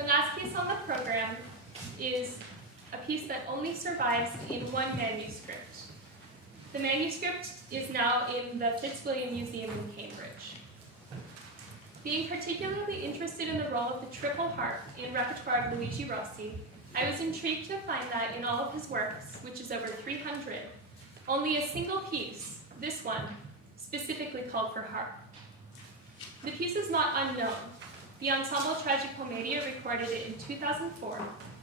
The last piece on the program is a piece that only survives in one manuscript. The manuscript is now in the Fitzwilliam Museum in Cambridge. Being particularly interested in the role of the triple harp in repertoire of Luigi Rossi, I was intrigued to find that in all of his works, which is over 300, only a single piece, this one, specifically called for harp. The piece is not unknown. The Ensemble Tragicomedia recorded it in 2004,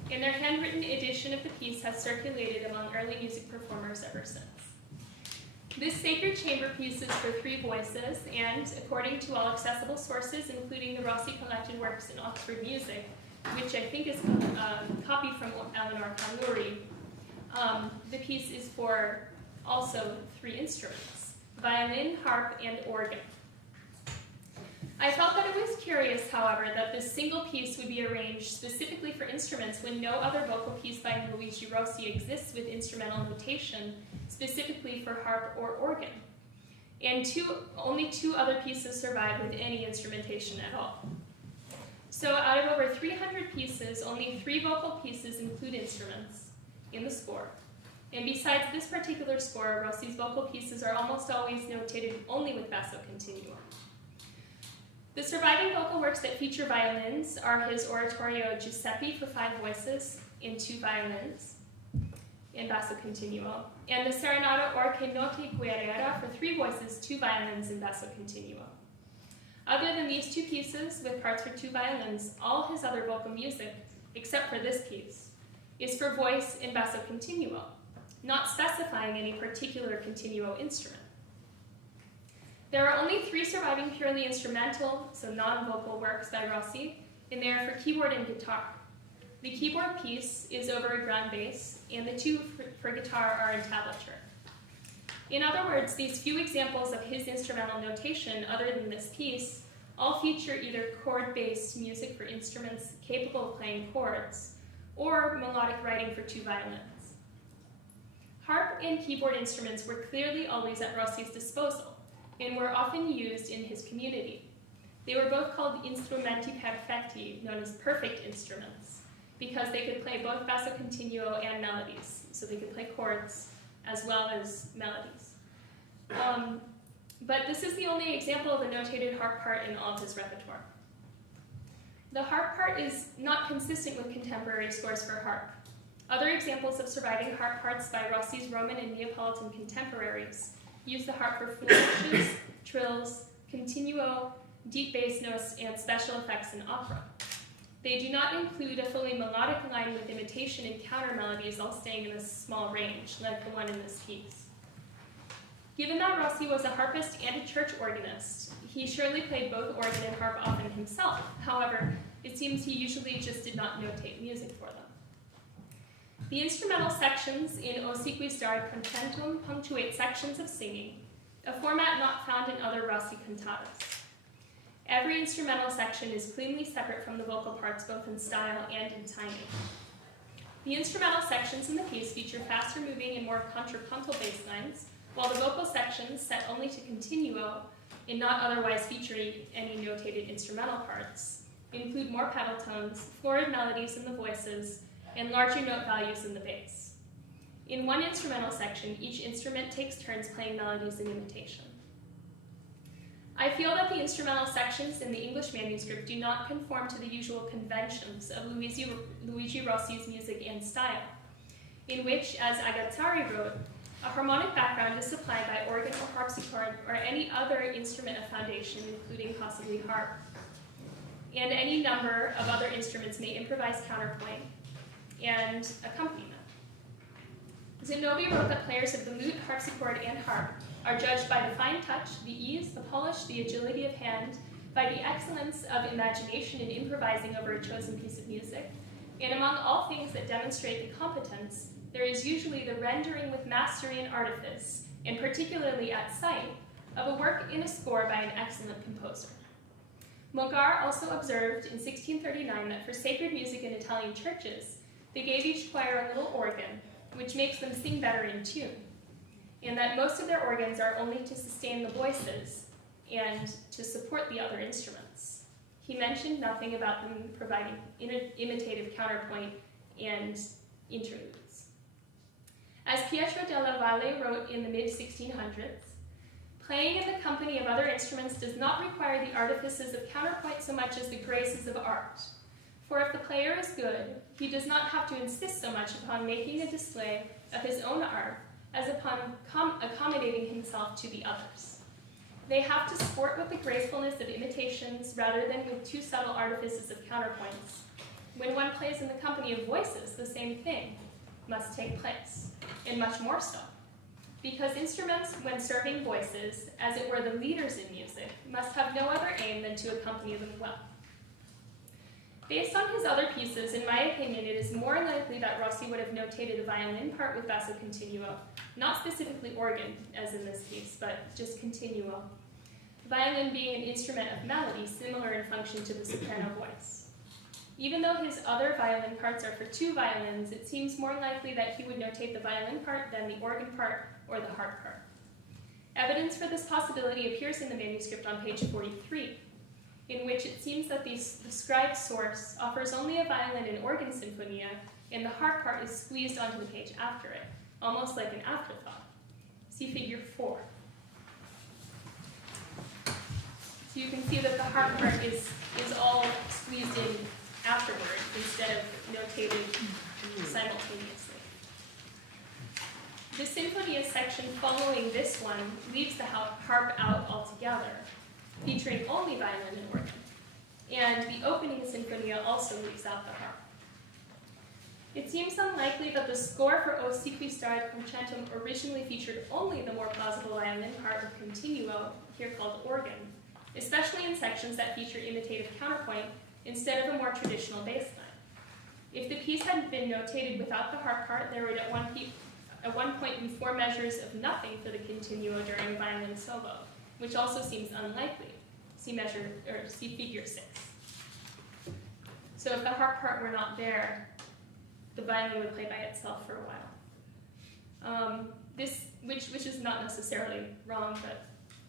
and their handwritten edition of the piece has circulated among early music performers ever since. This sacred chamber piece is for 3 voices, and according to all accessible sources, including the Rossi collected works in Oxford Music, which I think is a copy from Eleanor Kanuri, the piece is for also 3 instruments: violin, harp, and organ. I felt that it was curious, however, that this single piece would be arranged specifically for instruments when no other vocal piece by Luigi Rossi exists with instrumental notation specifically for harp or organ. And only 2 other pieces survive with any instrumentation at all. So out of over 300 pieces, only 3 vocal pieces include instruments in the score. And besides this particular score, Rossi's vocal pieces are almost always notated only with basso continuo. The surviving vocal works that feature violins are his oratorio Giuseppe for 5 voices and 2 violins in basso continuo, and the Serenata or Che Notte Guerrera for 3 voices, 2 violins in basso continuo. Other than these 2 pieces with parts for 2 violins, all his other vocal music, except for this piece, is for voice in basso continuo, not specifying any particular continuo instrument. There are only 3 surviving purely instrumental, so non-vocal works by Rossi, and they are for keyboard and guitar. The keyboard piece is over a grand bass, and the 2 for guitar are in tablature. In other words, these few examples of his instrumental notation, other than this piece, all feature either chord-based music for instruments capable of playing chords, or melodic writing for 2 violins. Harp and keyboard instruments were clearly always at Rossi's disposal, and were often used in his community. They were both called instrumenti perfetti, known as perfect instruments, because they could play both basso continuo and melodies, so they could play chords as well as melodies. But this is the only example of a notated harp part in all of his repertoire. The harp part is not consistent with contemporary scores for harp. Other examples of surviving harp parts by Rossi's Roman and Neapolitan contemporaries use the harp for flourishes, trills, continuo, deep bass notes, and special effects in opera. They do not include a fully melodic line with imitation and counter melodies all staying in a small range, like the one in this piece. Given that Rossi was a harpist and a church organist, he surely played both organ and harp often himself. However, it seems he usually just did not notate music for them. The instrumental sections in O Si Qui Stare Contentum punctuate sections of singing, a format not found in other Rossi cantatas. Every instrumental section is cleanly separate from the vocal parts both in style and in timing. The instrumental sections in the piece feature faster moving and more contrapuntal bass lines, while the vocal sections, set only to continuo and not otherwise featuring any notated instrumental parts, include more pedal tones, florid melodies in the voices, and larger note values in the bass. In one instrumental section, each instrument takes turns playing melodies in imitation. I feel that the instrumental sections in the English manuscript do not conform to the usual conventions of Luigi Rossi's music and style, in which, as Agazzari wrote, a harmonic background is supplied by organ or harpsichord or any other instrument of foundation, including possibly harp, and any number of other instruments may improvise counterpoint and accompaniment. Zenobi wrote that players of the lute, harpsichord, and harp are judged by the fine touch, the ease, the polish, the agility of hand, by the excellence of imagination in improvising over a chosen piece of music, and among all things that demonstrate the competence, there is usually the rendering with mastery and artifice, and particularly at sight, of a work in a score by an excellent composer. Mogar also observed in 1639 that for sacred music in Italian churches, they gave each choir a little organ, which makes them sing better in tune, and that most of their organs are only to sustain the voices and to support the other instruments. He mentioned nothing about them providing imitative counterpoint and interludes. As Pietro della Valle wrote in the mid-1600s, playing in the company of other instruments does not require the artifices of counterpoint so much as the graces of art. For if the player is good, he does not have to insist so much upon making a display of his own art as upon accommodating himself to the others. They have to sport with the gracefulness of imitations rather than with too subtle artifices of counterpoints. When one plays in the company of voices, the same thing must take place, and much more so. Because instruments, when serving voices, as it were the leaders in music, must have no other aim than to accompany them well. Based on his other pieces, in my opinion, it is more likely that Rossi would have notated the violin part with basso continuo, not specifically organ, as in this case, but just continuo. Violin being an instrument of melody, similar in function to the soprano voice. Even though his other violin parts are for two violins, it seems more likely that he would notate the violin part than the organ part or the harp part. Evidence for this possibility appears in the manuscript on page 43, in which it seems that the scribed source offers only a violin and organ sinfonia, and the harp part is squeezed onto the page after it, almost like an afterthought. See figure 4. So you can see that the harp part is all squeezed in afterward instead of notated simultaneously. The sinfonia section following this one leaves the harp out altogether, featuring only violin and organ. And the opening sinfonia also leaves out the harp. It seems unlikely that the score for O Si Qui Sta et Concentum originally featured only the more plausible violin part of continuo, here called organ, especially in sections that feature imitative counterpoint instead of a more traditional bass line. If the piece had been notated without the harp part, there would at one point be 4 measures of nothing for the continuo during a violin solo, which also seems unlikely. See figure 6. So if the harp part were not there, the violin would play by itself for a while. Which is not necessarily wrong, but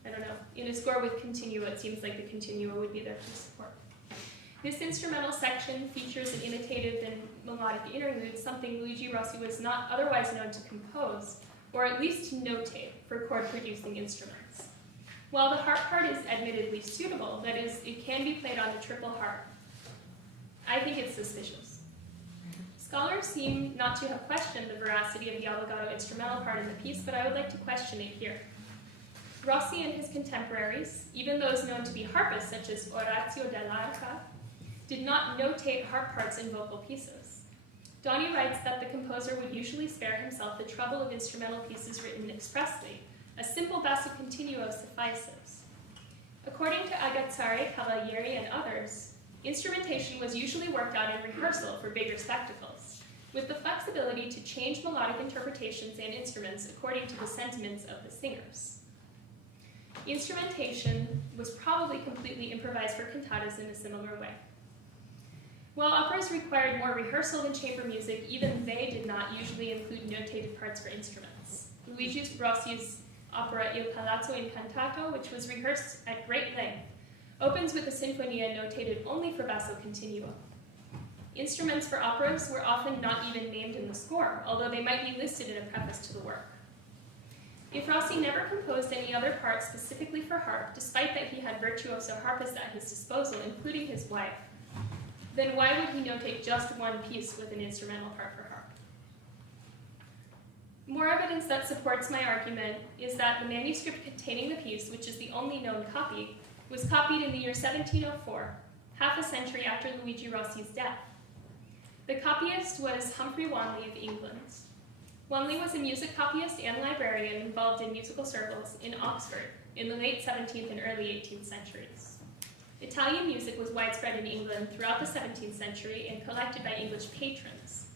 I don't know. In a score with continuo, it seems like the continuo would be there for support. This instrumental section features an imitative and melodic interlude, something Luigi Rossi was not otherwise known to compose, or at least to notate for chord-producing instruments. While the harp part is admittedly suitable, that is, it can be played on the triple harp, I think it's suspicious. Scholars seem not to have questioned the veracity of the obbligato instrumental part in the piece, but I would like to question it here. Rossi and his contemporaries, even those known to be harpists such as Orazio dell'Arca, did not notate harp parts in vocal pieces. Donny writes that the composer would usually spare himself the trouble of instrumental pieces written expressly. A simple basso continuo suffices. According to Agazzari, Cavalieri, and others, instrumentation was usually worked out in rehearsal for bigger spectacles, with the flexibility to change melodic interpretations and instruments according to the sentiments of the singers. Instrumentation was probably completely improvised for cantatas in a similar way. While operas required more rehearsal than chamber music, even they did not usually include notated parts for instruments. Luigi Rossi's opera Il Palazzo Incantato, which was rehearsed at great length, opens with a sinfonia notated only for basso continuo. Instruments for operas were often not even named in the score, although they might be listed in a preface to the work. If Rossi never composed any other part specifically for harp, despite that he had virtuoso harpists at his disposal, including his wife, then why would he notate just one piece with an instrumental part for harp? More evidence that supports my argument is that the manuscript containing the piece, which is the only known copy, was copied in the year 1704, half a century after Luigi Rossi's death. The copyist was Humphrey Wanley of England. Wanley was a music copyist and librarian involved in musical circles in Oxford in the late 17th and early 18th centuries. Italian music was widespread in England throughout the 17th century and collected by English patrons.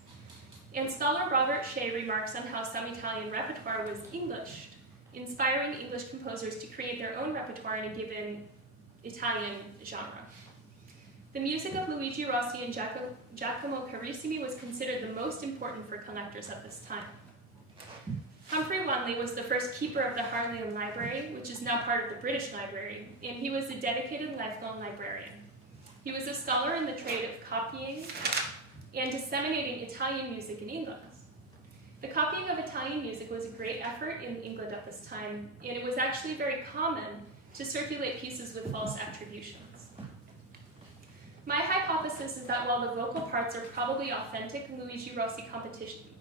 And scholar Robert Shea remarks on how some Italian repertoire was Englished, inspiring English composers to create their own repertoire in a given Italian genre. The music of Luigi Rossi and Giacomo Carissimi was considered the most important for collectors at this time. Humphrey Wanley was the first keeper of the Harleian Library, which is now part of the British Library, and he was a dedicated lifelong librarian. He was a scholar in the trade of copying and disseminating Italian music in England. The copying of Italian music was a great effort in England at this time, and it was actually very common to circulate pieces with false attributions. My hypothesis is that while the vocal parts are probably authentic Luigi Rossi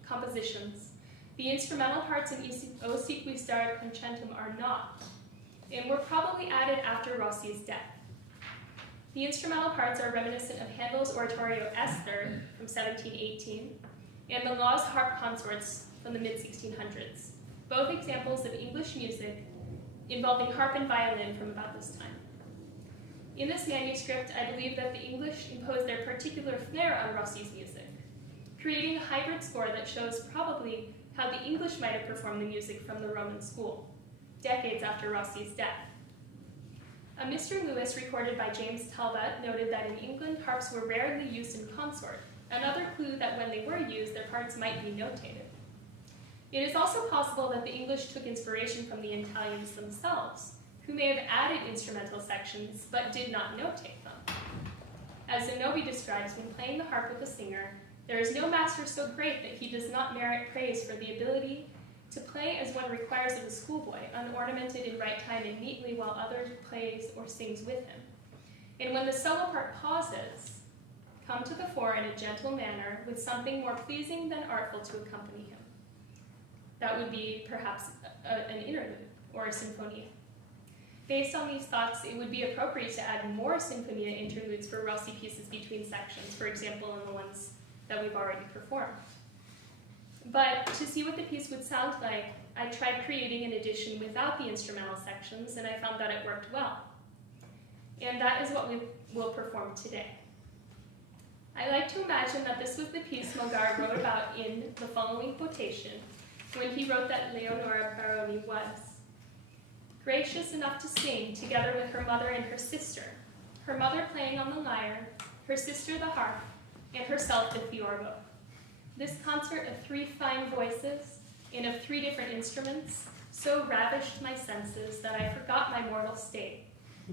compositions, the instrumental parts in O Si Qui Stare Concentum are not, and were probably added after Rossi's death. The instrumental parts are reminiscent of Handel's oratorio Esther from 1718 and the Law's harp consorts from the mid-1600s, both examples of English music involving harp and violin from about this time. In this manuscript, I believe that the English imposed their particular flair on Rossi's music, creating a hybrid score that shows probably how the English might have performed the music from the Roman school, decades after Rossi's death. A Mr. Lewis recorded by James Talbot noted that in England, harps were rarely used in consort, another clue that when they were used, their parts might be notated. It is also possible that the English took inspiration from the Italians themselves, who may have added instrumental sections but did not notate them. As Zenobi describes, when playing the harp with a singer, there is no master so great that he does not merit praise for the ability to play as one requires of a schoolboy, unornamented in right time and neatly while others plays or sings with him. And when the solo part pauses, come to the fore in a gentle manner with something more pleasing than artful to accompany him. That would be perhaps an interlude or a sinfonia. Based on these thoughts, it would be appropriate to add more sinfonia interludes for Rossi pieces between sections, for example, in the ones that we've already performed. But to see what the piece would sound like, I tried creating an edition without the instrumental sections, and I found that it worked well. And that is what we will perform today. I like to imagine that this was the piece Mogari wrote about in the following quotation when he wrote that Leonora Baroni was gracious enough to sing together with her mother and her mother playing on the lyre, her sister the harp, and herself the theorbo. This concert of three fine voices and of three different instruments so ravished my senses that I forgot my mortal state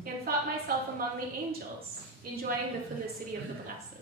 and thought myself among the angels, enjoying the felicity of the blessed.